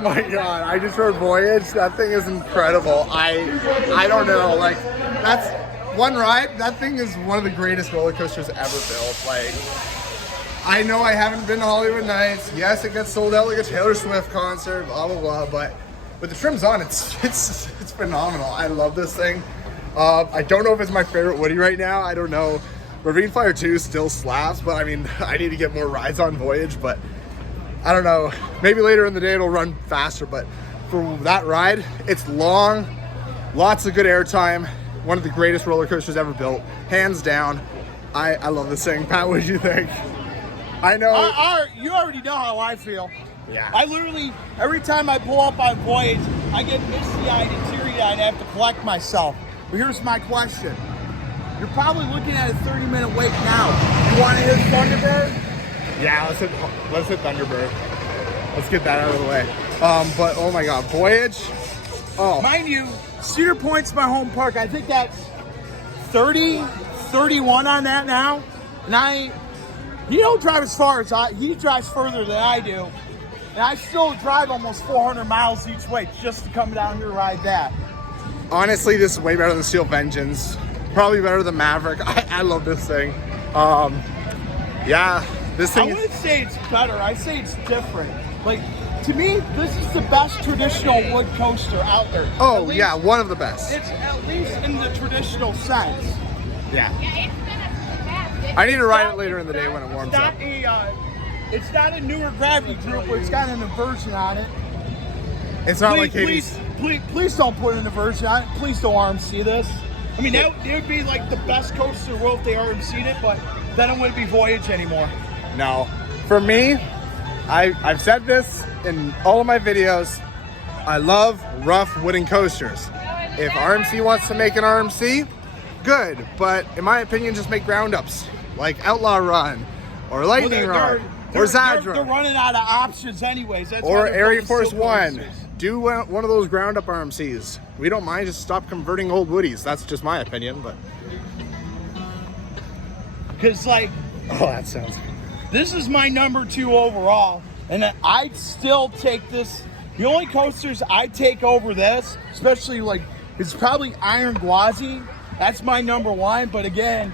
my god, I just rode Voyage. That thing is incredible. I don't know, like, that's one ride. That thing is one of the greatest roller coasters ever built. Like, I know I haven't been to Hollywood Nights. Yes, it gets sold out like a Taylor Swift concert, blah blah blah, but with the trims on, it's phenomenal. I love this thing. I don't know if it's my favorite Woody right now. I don't know. Ravine Flyer 2 still slaps, but I mean, I need to get more rides on Voyage, but I don't know. Maybe later in the day it'll run faster, but for that ride, it's long, lots of good airtime, one of the greatest roller coasters ever built, hands down. I love this thing. Pat, what do you think? I know. You already know how I feel. Yeah. I literally, every time I pull up on Voyage, I get misty-eyed and teary-eyed and I have to collect myself. But here's my question. You're probably looking at a 30-minute wait now. You want to hit Thunderbird? Yeah, let's hit Thunderbird. Let's get that out of the way. But oh my god, Voyage. Oh. Mind you, Cedar Point's my home park. I think that's 30, 31 on that now. And he don't drive as far as he drives further than I do. And I still drive almost 400 miles each way just to come down here and ride that. Honestly, this is way better than Steel Vengeance. Probably better than Maverick. I love this thing. Yeah, this thing I wouldn't say it's better. I say it's different. Like, to me, this is the best traditional wood coaster out there. Oh, yeah, one of the best. It's at least in the traditional sense. Yeah. I need to ride it later in the day when it warms up. It's not a newer gravity group, but it's got an inversion on it. It's not like Katie's. Please don't put an inversion on it. Please don't RMC this. I mean, it would be like the best coaster in the world if they RMC'd it, but then it wouldn't be Voyage anymore. No. For me, I've said this in all of my videos, I love rough wooden coasters. If RMC wants to make an RMC, good. But in my opinion, just make ground-ups. Like Outlaw Run, or Lightning Rod, or Zadra. They're running out of options anyways. That's or Area Force 1. Do one of those ground-up RMCs. We don't mind, just stop converting old Woodies. That's just my opinion, but... Because, like... Oh, that sounds... This is my number 2 overall, and I'd still take this. The only coasters I'd take over this, especially, like, it's probably Iron Gwazi. That's my number 1, but again,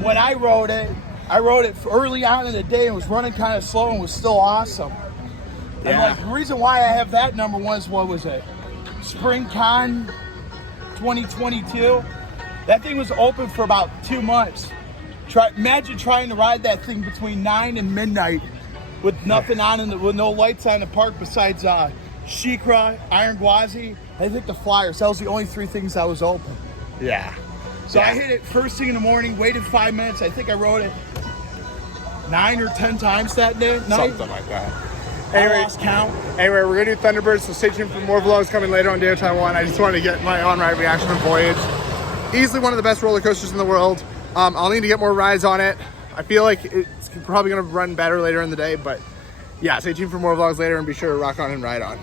when I rode it early on in the day and was running kind of slow and was still awesome. Yeah. And like the reason why I have that number 1 is, what was it? Spring Con 2022. That thing was open for about 2 months. Imagine trying to ride that thing between 9 and midnight with nothing on with no lights on the park besides Shikra, Iron Gwazi, I think the Flyers. That was the only 3 things that was open. Yeah. So I hit it first thing in the morning, waited 5 minutes. I think I rode it 9 or 10 times that night. Something like that. Anyway, I lost count. Anyway, we're going to do Thunderbird, so stay tuned for more vlogs coming later on Daytime 1. I just wanted to get my on-ride reaction on Voyage. Easily one of the best roller coasters in the world. I'll need to get more rides on it. I feel like it's probably going to run better later in the day, but yeah, stay tuned for more vlogs later and be sure to rock on and ride on.